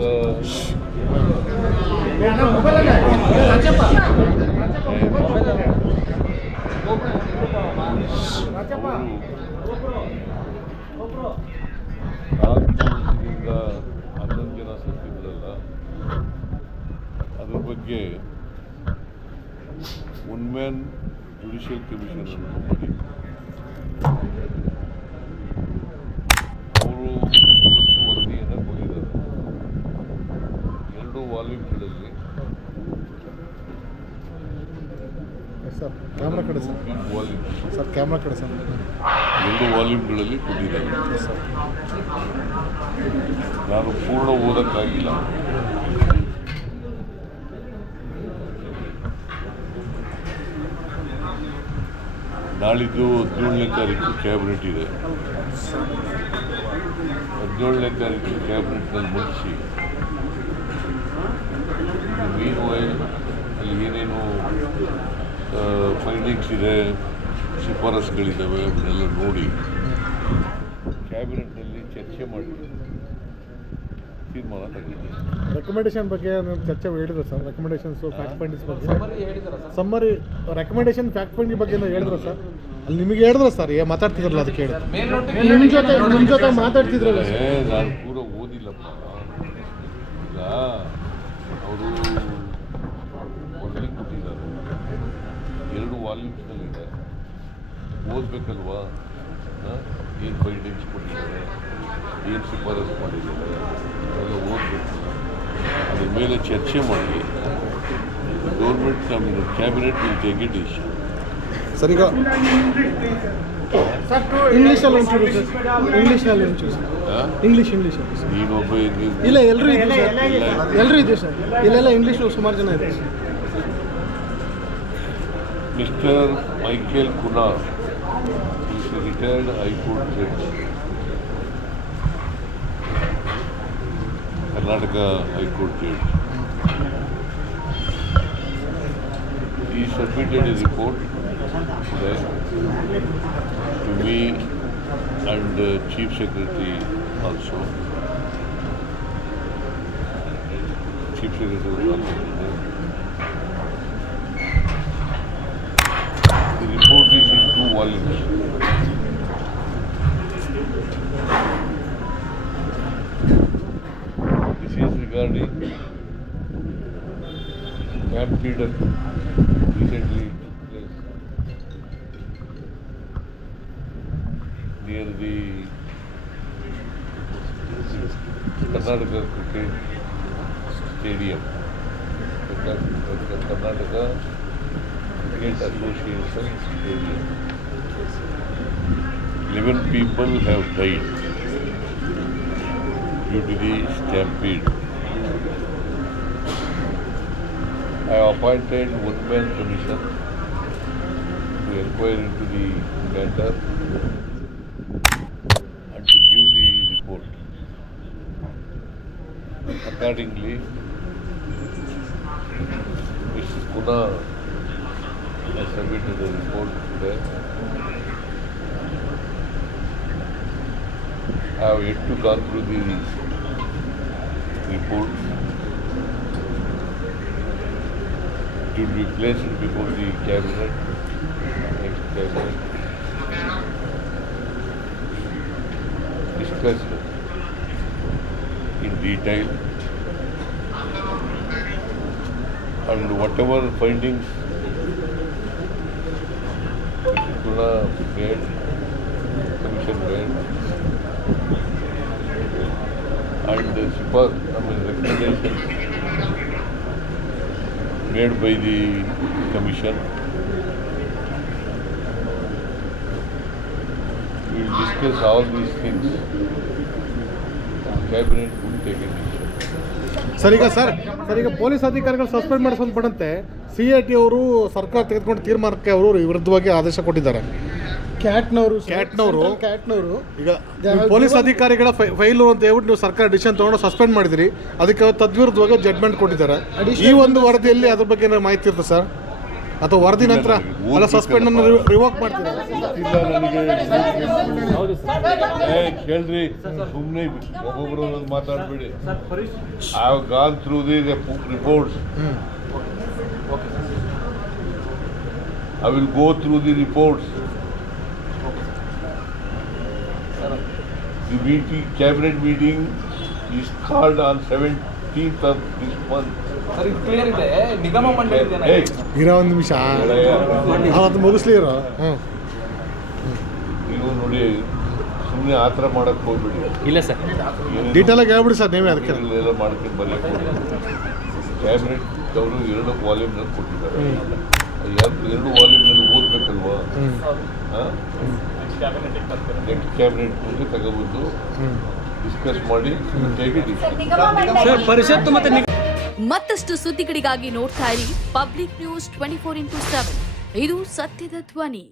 ನಾಲ್ಕು ಹನ್ನೊಂದು ಜನ ಸತ್ತಿದ್ರಲ್ಲ ಅದ್ರ ಬಗ್ಗೆ ಒನ್ ಮ್ಯಾನ್ ಜುಡಿಷಿಯಲ್ ಕಮಿಷನ್ ಅನ್ನು ಮಾಡಿ ಅವರು ಇವತ್ತು ವರದಿಯನ್ನು ಕೊಟ್ಟಿದ್ದಾರೆ ಎರಡು ವಾಲ್ಯೂಮ್ಗಳಲ್ಲಿ ಸರ್, ಕ್ಯಾಮ್ರಾ ಕಡೆ ಸರ್. ವಾಲ್ಯೂಮ್ ಸರ್, ಕ್ಯಾಮ್ರಾ ಕಡೆ ಸರ್. ಎರಡು ವಾಲ್ಯೂಮ್ಗಳಲ್ಲಿ ಕೊಟ್ಟಿದ್ದಾರೆ ಸರ್ ನಾನು ಪೂರ್ಣ ಓದಕ್ಕಾಗಿಲ್ಲ. ನಾಳಿದ್ದು ಹದಿನೇಳನೇ ತಾರೀಕು ಕ್ಯಾಬಿನೆಟ್ ಇದೆ. ಹದಿನೇಳನೇ ತಾರೀಕು ಕ್ಯಾಬಿನೆಟ್ನಲ್ಲಿ ಮುಗಿಸಿ ಮೀನು ಅಲ್ಲಿ ಏನೇನು ಫೈಂಡಿಂಗ್ಸ್ ಇದೆ ಶಿಫಾರಸ್ಗಳಿದ್ದಾವೆ ಅವನ್ನೆಲ್ಲ ನೋಡಿ. ಕ್ಯಾಬಿನೆಟ್ನಲ್ಲಿ ಚರ್ಚೆ ಮಾಡಿ. ತೀರ್ಮಾನ ತಗೊಂಡಿದೆ ರೆಕಮೆಂಡೇಶನ್ ಬಗ್ಗೆ ನಾನು ಚರ್ಚೆ ಹೇಳಿದ್ರು ಸರ್. ರೆಕಮೆಂಡೇಶನ್ಸ್ ಫ್ಯಾಕ್ಟ್ ಫೈಂಡಿಂಗ್ಸ್ ಬಗ್ಗೆ. ಸಮ್ಮರಿ ರೆಕಮೆಂಡೇಶನ್ ಫ್ಯಾಕ್ಟ್ ಫೈಂಡಿಂಗ್ ಬಗ್ಗೆ ಏನೋ ಹೇಳಿದ್ರು ಸರ್. ಅಲ್ಲಿ ನಿಮಗೆ ಹೇಳಿದ್ರು ಸರ್ ಏ ಮಾತಾಡ್ತಿದ್ರಲ್ಲ ಅದಕ್ಕೆ ಹೇಳಿ. ನಿಮ್ಮ ಜೊತೆ ನಿಮ್ಮ ಜೊತೆ ಮಾತಾಡ್ತಿದ್ರಲ್ಲ ನಾನು ಪೂರ ಓದಿಲ್ಲಪ್ಪ. ಈಗ ಅವರು ವರದಿ ಕೊಟ್ಟಿದ್ದಾರೆ ಎರಡು ವಾಲ್ಯೂಮ್ಸ್ನಲ್ಲಿದೆ ಓದಬೇಕಲ್ವಾ? ಏನು ಫೈಂಡಿಂಗ್ಸ್ ಕೊಟ್ಟಿದ್ದಾರೆ? ಏನು ಶಿಫಾರಸು ಮಾಡಿದ್ದಾರೆ? ಅದೆಲ್ಲ ಓದಬೇಕು. ಅದ್ರ ಮೇಲೆ ಚರ್ಚೆ ಮಾಡಿ. Government cabinet will take it issue sir ಈಗ ಇಂಗ್ಲೀಷಲ್ಲಿ ಒಂಚೂರು ಸರ್ ಇಂಗ್ಲೀಷ್ನಲ್ಲಿ ಒಂಚೂರು ಸರ್ ಇಂಗ್ಲೀಷ್ ಇಂಗ್ಲೀಷ್ ನೀನೊಬ್ಬ ಇಲ್ಲ ಎಲ್ಲರೂ ಇದೆ ಸರ್ ಎಲ್ಲರೂ ಇದೆ ಸರ್ ಇಲ್ಲೆಲ್ಲ ಇಂಗ್ಲೀಷ್ ಸುಮಾರು ಜನ ಇದೆ sir Mr. Michael Kunar is a retired High Court judge. Karnataka High Court judge. He submitted a report today to me and the Chief Secretary also. Chief Secretary also volumes. This is regarding cat feeder recently placed near the Karnataka cricket stadium. Karnataka Cricket Association Stadium. Eleven people have died due to the stampede. I appointed one-man commission to inquire into the matter and to give the report. Accordingly, Mr. Kuna has submitted the report today. Have yet to gone through the report. to be placed before the cabinet, next cabinet. Discussed in detail. And whatever findings. Kuna made, commission made, and the super, I mean, recommendation made by the commission. We will discuss all these things. Cabinet will take a decision. Sir ಈಗ sir sir ಈಗ police ಅಧಿಕಾರಿಗಳು suspend ಮಾಡಿ ಸಂಬಂಧಪಟ್ಟಂತೆ C I T ಅವರು ಸರ್ಕಾರ ತೆಗೆದುಕೊಂಡು ತೀರ್ಮಾನಕ್ಕೆ ಅವರು ವಿರುದ್ಧವಾಗಿ ಆದೇಶ ಕೊಟ್ಟಿದ್ದಾರೆ ಕ್ಯಾಟ್ನವರು ಕ್ಯಾಟ್ನವರು. ಕ್ಯಾಟ್ನವರು. ಈಗ ಪೊಲೀಸ್ ಅಧಿಕಾರಿಗಳ ಫೈ- ಫೈಲು ಅಂತ ಹೇಳ್ಬಿಟ್ಟು ನೀವು ಸರ್ಕಾರ ಡಿಸಿಷನ್ ತಗೊಂಡು ಸಸ್ಪೆಂಡ್ ಮಾಡಿದಿರಿ. ಅದಕ್ಕೆ ತದ್ವಿರುದ್ಧವಾಗಿ ಜಡ್ಮೆಂಟ್ ಕೊಟ್ಟಿದ್ದಾರೆ. ಈ ಒಂದು ವರದಿಯಲ್ಲಿ ಅದ್ರ ಬಗ್ಗೆ ಏನಾದ್ರು ಮಾಹಿತಿ ಇರುತ್ತೆ ಸರ್? ಅಥವಾ ವರದಿ ನಂತರ ಅಲ್ಲ ಸಸ್ಪೆಂಡ್ ಅನ್ನು ರಿವೋಕ್ ಮಾಡ್ತಿದ್ರು ಇಲ್ಲ ನನಗೆ ಏ ಕೇಳ್ರಿ ಸುಮ್ಮನೆ ಒಬ್ಬೊಬ್ರು ಮಾತಾಡ್ಬೇಡಿ. I have gone through the reports I will go through the reports the meeting, cabinet meeting is called on seventeenth of this month ಸರಿ ಕ್ಲಿಯರ್ ಇದೆ. ನಿಗಮ ಮಂಡಳಿ ಇದೆ ಏಯ್ ಇರೋ ಒಂದು ನಿಮಿಷ. ಅವತ್ತು ಮುಗಿಸ್ಲಿ ಇರೋ ಹ್ಞೂ ನೀವು ನೋಡಿ ಸುಮ್ಮನೆ ಆ ಥರ ಮಾಡಕ್ಕೆ ಹೋಗ್ಬೇಡಿ. ಇಲ್ಲ ಸರ್. ಏನೇನೋ ಡೀಟೇಲಾಗಿ ಹೇಳ್ಬಿಡಿ ಸರ್ ನೀವೇ ಅದಕ್ಕೆ. ಎಲ್ಲ ಮಾಡ್ಕೊಂಡು ಬರೆಯಕ್ಕೆ ಕ್ಯಾಬಿನೆಟ್ ಅವರು ಎರಡು ವಾಲ್ಯೂಮ್ನಲ್ಲಿ ಕೊಟ್ಟಿದ್ದಾರೆ. ಎರಡು ಎರಡು ವಾಲ್ಯೂಮ್ನಲ್ಲಿ ಓದಬೇಕಲ್ವಾ? ಹ್ಞೂ ನೆಕ್ಸ್ಟ್ ಕ್ಯಾಬಿನೆಟ್ ಮುಂದೆ ತಗೊಬಂದು ಹ್ಞೂ ಡಿಸ್ಕಸ್ ಮಾಡಿ ಪರಿಷತ್ತು ಮತ್ತೆ ಮತ್ತಷ್ಟು ಸುದ್ದಿಗಳಿಗಾಗಿ ನೋಡ್ತಾ ಇರಿ public news twenty four into seven. ಇದು ಸತ್ಯದ ಧ್ವನಿ.